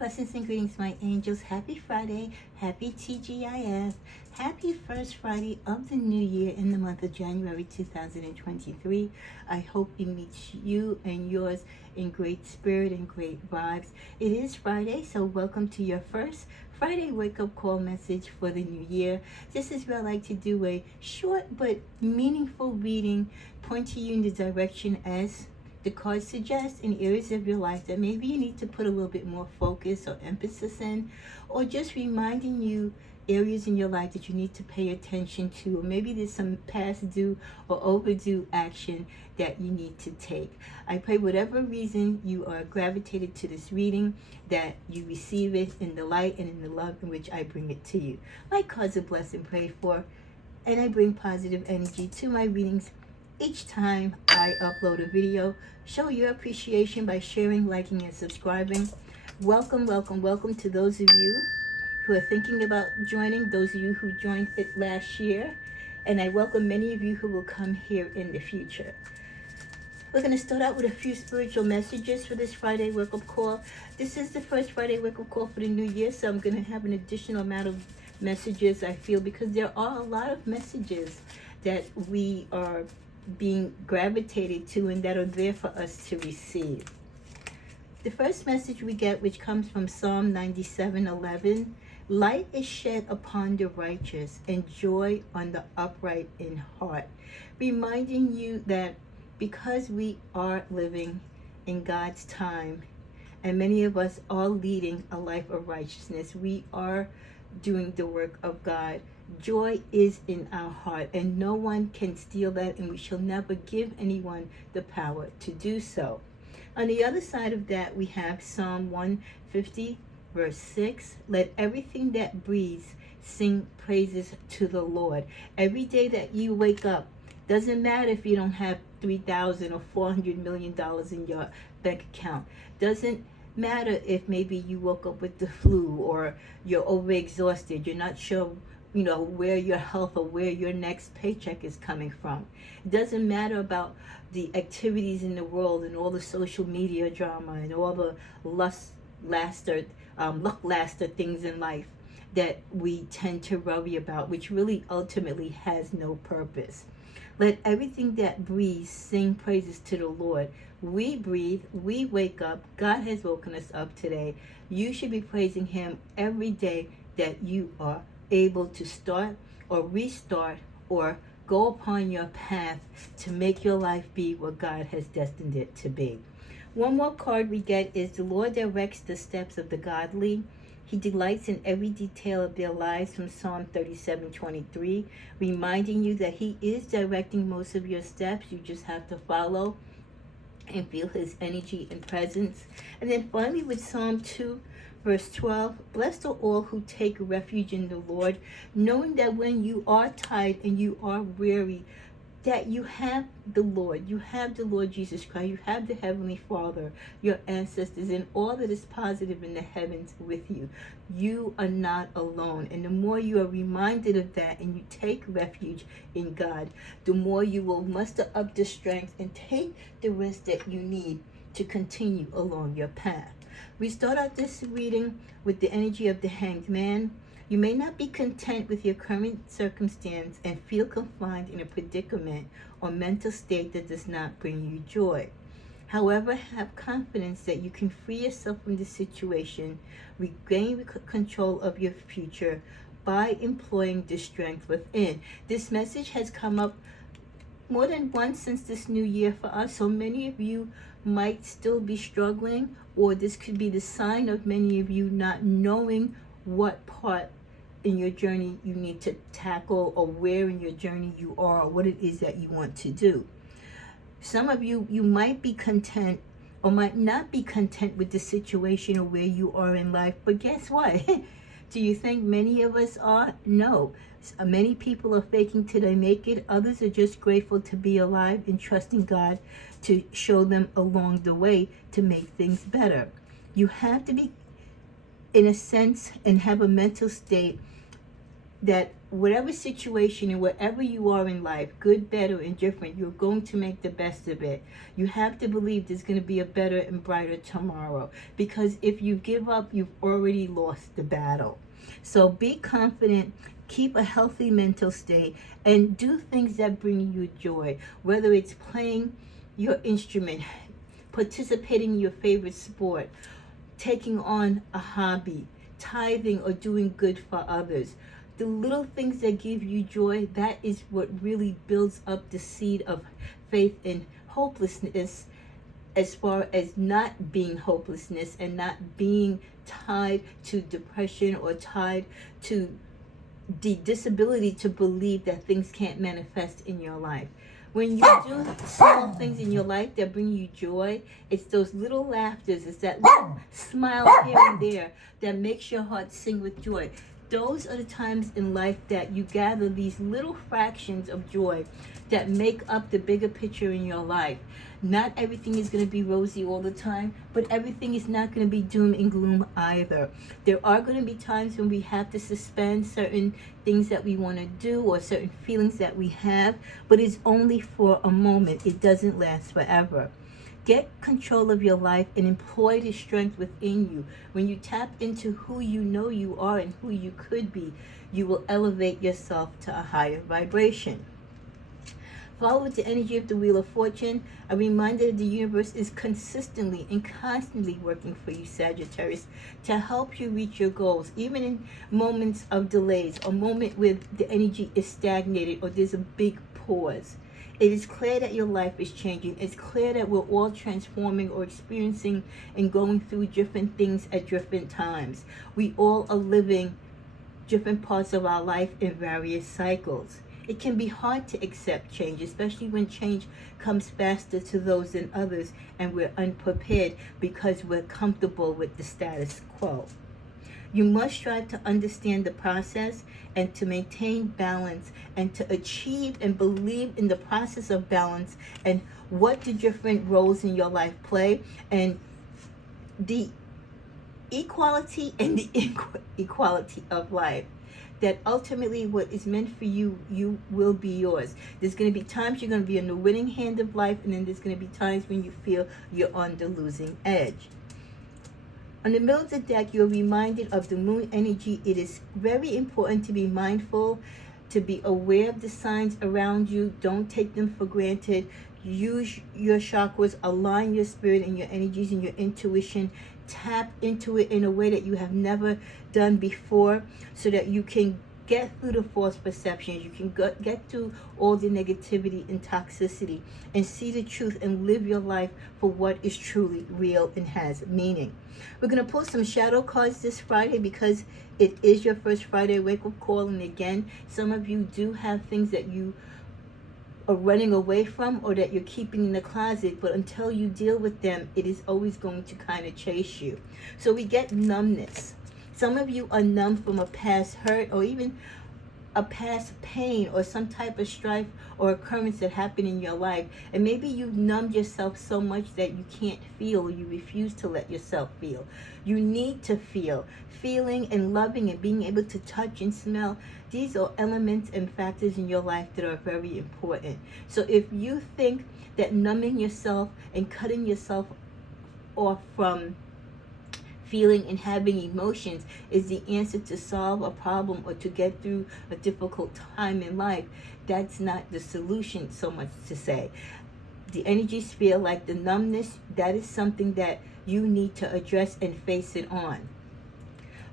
Blessings and greetings, my angels. Happy Friday. Happy TGIF. Happy first Friday of the new year in the month of January 2023. I hope it meets you and yours in great spirit and great vibes. It is Friday, so welcome to your first Friday wake-up call message for the new year. This is where I like to do a short but meaningful reading, pointing you in the direction as the cards suggest in areas of your life that maybe you need to put a little bit more focus or emphasis in, or just reminding you areas in your life that you need to pay attention to, or maybe there's some past due or overdue action that you need to take. I pray whatever reason you are gravitated to this reading, that you receive it in the light and in the love in which I bring it to you. My cards are blessed and prayed for, and I bring positive energy to my readings each time I upload a video. Show your appreciation by sharing, liking, and subscribing. Welcome, welcome, welcome to those of you who are thinking about joining, those of you who joined it last year, and I welcome many of you who will come here in the future. We're going to start out with a few spiritual messages for this Friday wake-up call. This is the first Friday wake-up call for the new year, so I'm going to have an additional amount of messages, I feel, because there are a lot of messages that we are being gravitated to and that are there for us to receive. The first message we get, which comes from Psalm 97:11, light is shed upon the righteous and joy on the upright in heart, reminding you that because we are living in God's time and many of us are leading a life of righteousness, we are doing the work of God. Joy is in our heart, and no one can steal that, and we shall never give anyone the power to do so. On the other side of that, we have Psalm 150, verse 6. Let everything that breathes sing praises to the Lord. Every day that you wake up, doesn't matter if you don't have $3,000 or $400 million in your bank account. Doesn't matter if maybe you woke up with the flu or you're overexhausted. You're not sure where your health or where your next paycheck is coming from. It doesn't matter about the activities in the world and all the social media drama and all the lackluster things in life that we tend to worry about, which really ultimately has no purpose. Let everything that breathes sing praises to the Lord. We breathe, we wake up. God has woken us up today. You should be praising Him every day that you are able to start or restart or go upon your path to make your life be what God has destined it to be. One more card we get is the Lord directs the steps of the godly. He delights in every detail of their lives, from Psalm 37:23, reminding you that He is directing most of your steps. You just have to follow and feel His energy and presence. And then finally with Psalm 2, verse 12, blessed are all who take refuge in the Lord, knowing that when you are tired and you are weary, that you have the Lord Jesus Christ, you have the Heavenly Father, your ancestors, and all that is positive in the heavens with you. You are not alone. And the more you are reminded of that and you take refuge in God, the more you will muster up the strength and take the rest that you need to continue along your path. We start out this reading with the energy of the Hanged Man. You may not be content with your current circumstance and feel confined in a predicament or mental state that does not bring you joy. However, have confidence that you can free yourself from this situation, regain control of your future by employing the strength within. This message has come up more than once since this new year for us, so many of you might still be struggling, or this could be the sign of many of you not knowing what part in your journey you need to tackle, or where in your journey you are, or what it is that you want to do. Some of you might be content or might not be content with the situation or where you are in life, but guess what? Do you think many of us are? No. Many people are faking till they make it. Others are just grateful to be alive and trusting God to show them along the way to make things better. You have to be, in a sense, and have a mental state that whatever situation and wherever you are in life, good, bad, or indifferent, you're going to make the best of it. You have to believe there's going to be a better and brighter tomorrow, because if you give up, you've already lost the battle. So be confident, keep a healthy mental state, and do things that bring you joy, whether it's playing your instrument, participating in your favorite sport, taking on a hobby, tithing, or doing good for others. The little things that give you joy, that is what really builds up the seed of faith and hopelessness, as far as not being hopelessness and not being tied to depression or tied to the disability to believe that things can't manifest in your life. When you do small things in your life that bring you joy, it's those little laughters, it's that little smile here and there that makes your heart sing with joy. Those are the times in life that you gather these little fractions of joy that make up the bigger picture in your life. Not everything is going to be rosy all the time, but everything is not going to be doom and gloom either. There are going to be times when we have to suspend certain things that we want to do or certain feelings that we have, but it's only for a moment. It doesn't last forever. Get control of your life and employ the strength within you. When you tap into who you know you are and who you could be, you will elevate yourself to a higher vibration. Follow with the energy of the Wheel of Fortune. A reminder that the universe is consistently and constantly working for you, Sagittarius, to help you reach your goals, even in moments of delays, or moment where the energy is stagnated or there's a big pause. It is clear that your life is changing. It's clear that we're all transforming or experiencing and going through different things at different times. We all are living different parts of our life in various cycles. It can be hard to accept change, especially when change comes faster to those than others and we're unprepared because we're comfortable with the status quo. You must strive to understand the process and to maintain balance and to achieve and believe in the process of balance and what the different roles in your life play, and the equality and the equality of life. That ultimately what is meant for you, you will be yours. There's going to be times you're going to be in the winning hand of life, and then there's going to be times when you feel you're on the losing edge. On the middle of the deck, you're reminded of the moon energy. It is very important to be mindful, to be aware of the signs around you. Don't take them for granted. Use your chakras, align your spirit and your energies and your intuition. Tap into it in a way that you have never done before, so that you can get through the false perceptions. You can get through all the negativity and toxicity and see the truth and live your life for what is truly real and has meaning. We're going to pull some shadow cards this Friday because it is your first Friday wake-up call. And again, some of you do have things that you are running away from or that you're keeping in the closet, but until you deal with them, it is always going to kind of chase you. So we get numbness. Some of you are numb from a past hurt or even a past pain or some type of strife or occurrence that happened in your life. And maybe you've numbed yourself so much that you can't feel, or you refuse to let yourself feel. You need to feel. Feeling and loving and being able to touch and smell, these are elements and factors in your life that are very important. So if you think that numbing yourself and cutting yourself off from feeling and having emotions is the answer to solve a problem or to get through a difficult time in life, that's not the solution, so much to say. The energies feel like the numbness, that is something that you need to address and face it on.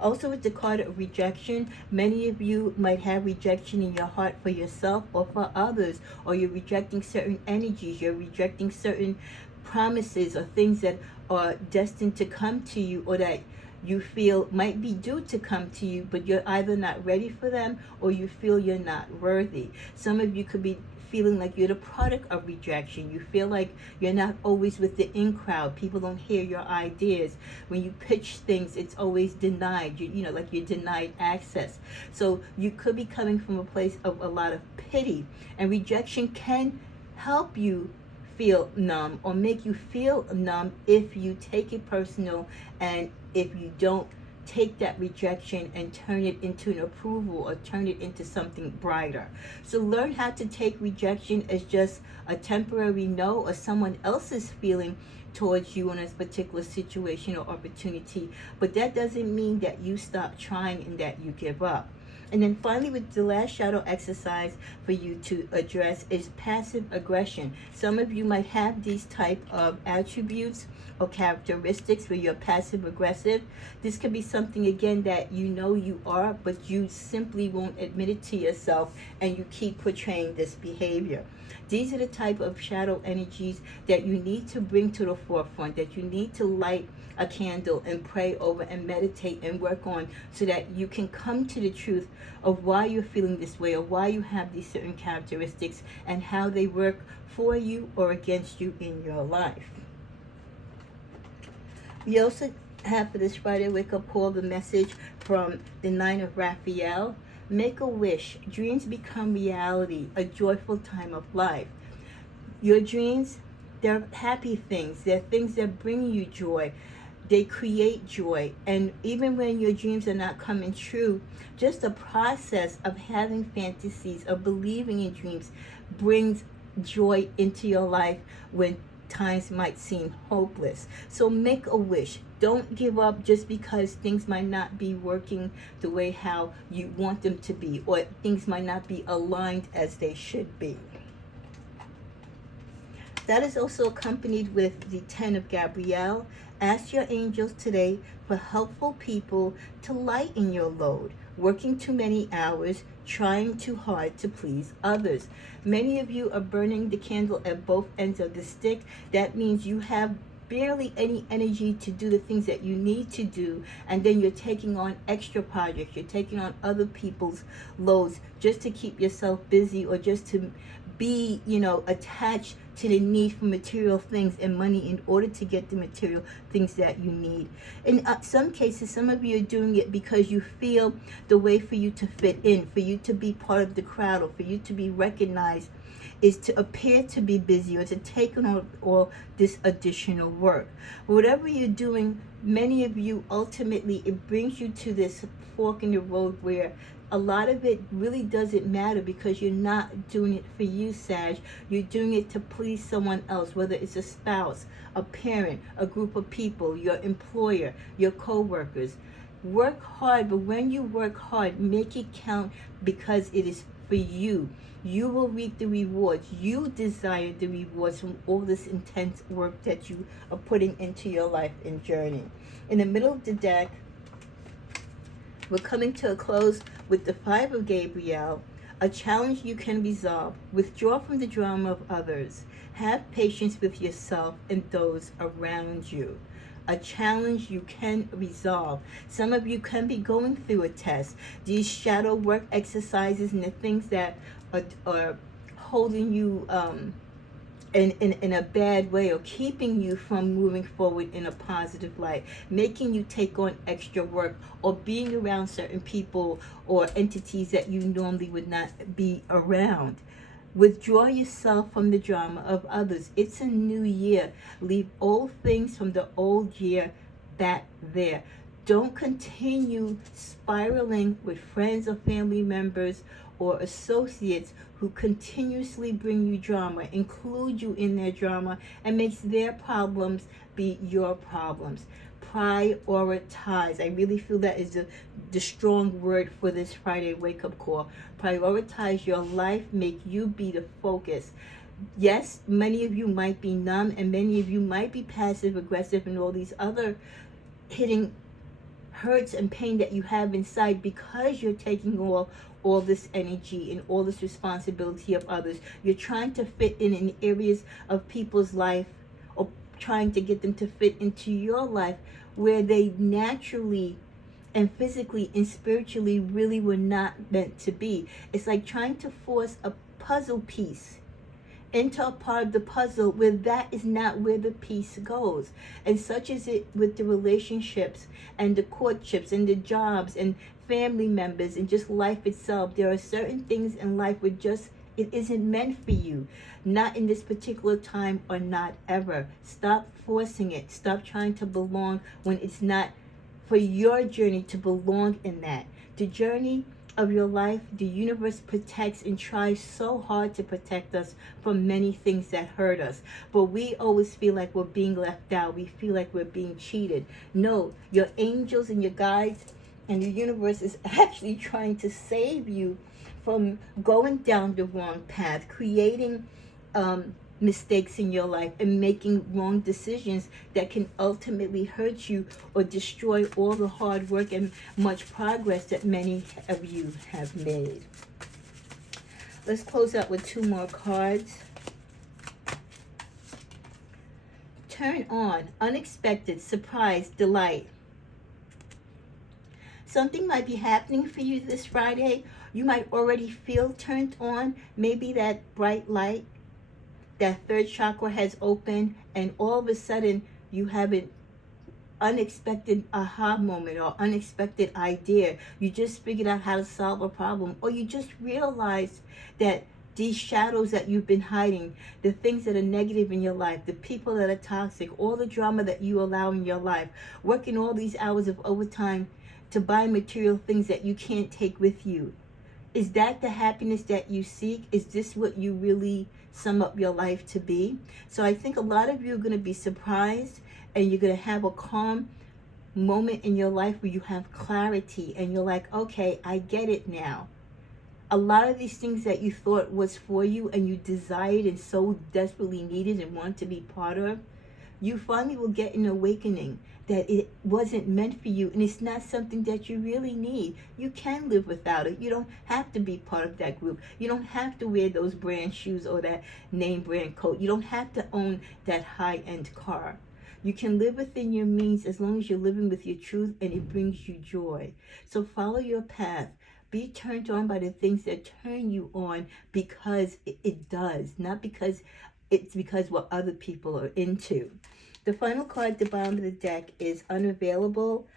Also, with the card of rejection, many of you might have rejection in your heart for yourself or for others, or you're rejecting certain energies, you're rejecting certain promises or things that are destined to come to you or that you feel might be due to come to you, but you're either not ready for them or you feel you're not worthy. Some of you could be feeling like you're the product of rejection. You feel like you're not always with the in crowd. People don't hear your ideas. When you pitch things, it's always denied. You know, like you're denied access. So you could be coming from a place of a lot of pity, and rejection can help you feel numb or make you feel numb if you take it personal and if you don't take that rejection and turn it into an approval or turn it into something brighter. So learn how to take rejection as just a temporary no or someone else's feeling towards you in a particular situation or opportunity. But that doesn't mean that you stop trying and that you give up. And then finally, with the last shadow exercise for you to address is passive aggression. Some of you might have these type of attributes or characteristics where you're passive aggressive. This could be something, again, that you know you are, but you simply won't admit it to yourself, and you keep portraying this behavior. These are the type of shadow energies that you need to bring to the forefront, that you need to light a candle and pray over and meditate and work on, so that you can come to the truth of why you're feeling this way or why you have these certain characteristics and how they work for you or against you in your life. We also have for this Friday wake up call the message from the Nine of Raphael. Make a wish. Dreams become reality, a joyful time of life. Your dreams, they're happy things. They're things that bring you joy. They create joy. And even when your dreams are not coming true, just the process of having fantasies, of believing in dreams, brings joy into your life when times might seem hopeless. So make a wish. Don't give up just because things might not be working the way how you want them to be, or things might not be aligned as they should be. That is also accompanied with the 10 of Gabrielle. Ask your angels today for helpful people to lighten your load. Working too many hours, trying too hard to please others. Many of you are burning the candle at both ends of the stick. That means you have barely any energy to do the things that you need to do, and then you're taking on extra projects, you're taking on other people's loads just to keep yourself busy, or just to be, attached to the need for material things and money in order to get the material things that you need. In some cases, some of you are doing it because you feel the way for you to fit in, for you to be part of the crowd, or for you to be recognized, is to appear to be busy or to take on all this additional work. Whatever you're doing, many of you, ultimately, it brings you to this fork in the road where a lot of it really doesn't matter, because you're not doing it for you, Sag. You're doing it to please someone else, whether it's a spouse, a parent, a group of people, your employer, your co-workers. Work hard, but when you work hard, make it count, because it is for you. You will reap the rewards. You desire the rewards from all this intense work that you are putting into your life and journey. In the middle of the deck, we're coming to a close with the 5 of Gabrielle. A challenge you can resolve. Withdraw from the drama of others. Have patience with yourself and those around you. A challenge you can resolve. Some of you can be going through a test. These shadow work exercises and the things that are holding you in a bad way, or keeping you from moving forward in a positive light, making you take on extra work, or being around certain people or entities that you normally would not be around. Withdraw yourself from the drama of others. It's a new year. Leave old things from the old year back there. Don't continue spiraling with friends or family members or associates who continuously bring you drama, include you in their drama, and makes their problems be your problems. Prioritize. I really feel that is the strong word for this Friday wake-up call. Prioritize your life. Make you be the focus. Yes, many of you might be numb, and many of you might be passive aggressive and all these other hitting hurts and pain that you have inside, because you're taking all this energy and all this responsibility of others. You're trying to fit in areas of people's life, or trying to get them to fit into your life where they naturally and physically and spiritually really were not meant to be. It's like trying to force a puzzle piece into a part of the puzzle where that is not where the piece goes. And such is it with the relationships and the courtships and the jobs and family members and just life itself. There are certain things in life where just it isn't meant for you. Not in this particular time, or not ever. Stop forcing it. Stop trying to belong when it's not for your journey to belong in that. The journey of your life, the universe protects and tries so hard to protect us from many things that hurt us. But we always feel like we're being left out. We feel like we're being cheated. No, your angels and your guides and the universe is actually trying to save you from going down the wrong path, creating mistakes in your life and making wrong decisions that can ultimately hurt you or destroy all the hard work and much progress that many of you have made. Let's close out with two more cards. Turn on, unexpected, surprise, delight. Something might be happening for you this Friday. You might already feel turned on. Maybe that bright light, that third chakra has opened, and all of a sudden you have an unexpected aha moment or unexpected idea. You just figured out how to solve a problem, or you just realized that these shadows that you've been hiding, the things that are negative in your life, the people that are toxic, all the drama that you allow in your life, working all these hours of overtime to buy material things that you can't take with you. Is that the happiness that you seek? Is this what you really sum up your life to be? So I think a lot of you are going to be surprised, and you're going to have a calm moment in your life where you have clarity and you're like, okay, I get it now. A lot of these things that you thought was for you and you desired and so desperately needed and want to be part of, you finally will get an awakening that it wasn't meant for you, and it's not something that you really need. You can live without it. You don't have to be part of that group. You don't have to wear those brand shoes or that name brand coat. You don't have to own that high-end car. You can live within your means as long as you're living with your truth and it brings you joy. So follow your path. Be turned on by the things that turn you on because it does, not because it's because what other people are into. The final card at the bottom of the deck is unavailable.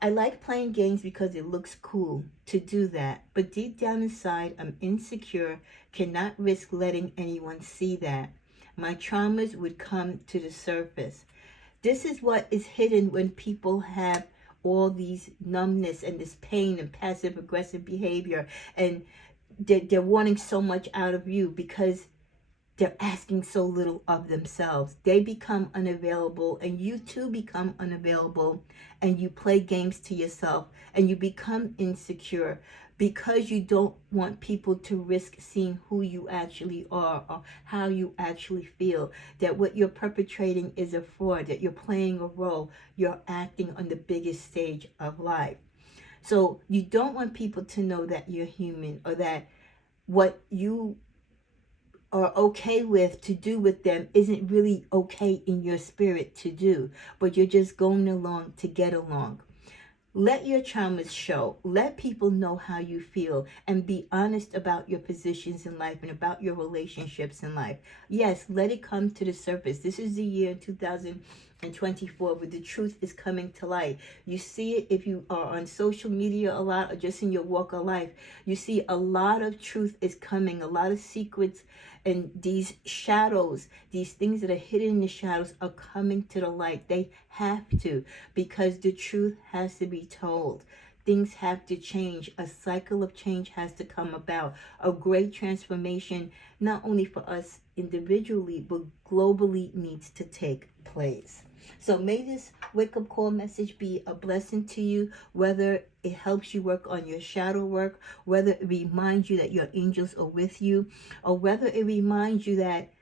I like playing games because it looks cool to do that, but deep down inside, I'm insecure, cannot risk letting anyone see that. My traumas would come to the surface. This is what is hidden when people have all these numbness and this pain and passive aggressive behavior, and they're wanting so much out of you because they're asking so little of themselves. They become unavailable, and you too become unavailable, and you play games to yourself, and you become insecure because you don't want people to risk seeing who you actually are or how you actually feel, that what you're perpetrating is a fraud, that you're playing a role, you're acting on the biggest stage of life. So you don't want people to know that you're human, or that what you are okay with to do with them isn't really okay in your spirit to do, but you're just going along to get along. Let your traumas show. Let people know how you feel, and be honest about your positions in life and about your relationships in life. Yes, let it come to the surface. This is the year 2024 where the truth is coming to light. You see it if you are on social media a lot or just in your walk of life. You see a lot of truth is coming, a lot of secrets, and these shadows, these things that are hidden in the shadows are coming to the light. They have to, because the truth has to be told. Things have to change. A cycle of change has to come about. A great transformation, not only for us individually, but globally, needs to take place. So may this wake-up call message be a blessing to you, whether it helps you work on your shadow work, whether it reminds you that your angels are with you, or whether it reminds you that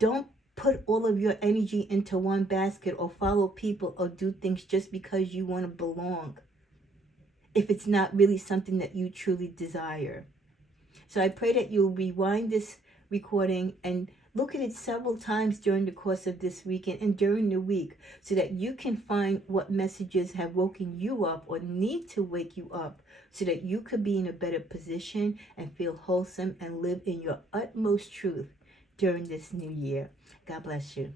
don't put all of your energy into one basket or follow people or do things just because you want to belong, if it's not really something that you truly desire. So I pray that you'll rewind this recording and look at it several times during the course of this weekend and during the week, so that you can find what messages have woken you up or need to wake you up, so that you could be in a better position and feel wholesome and live in your utmost truth during this new year. God bless you.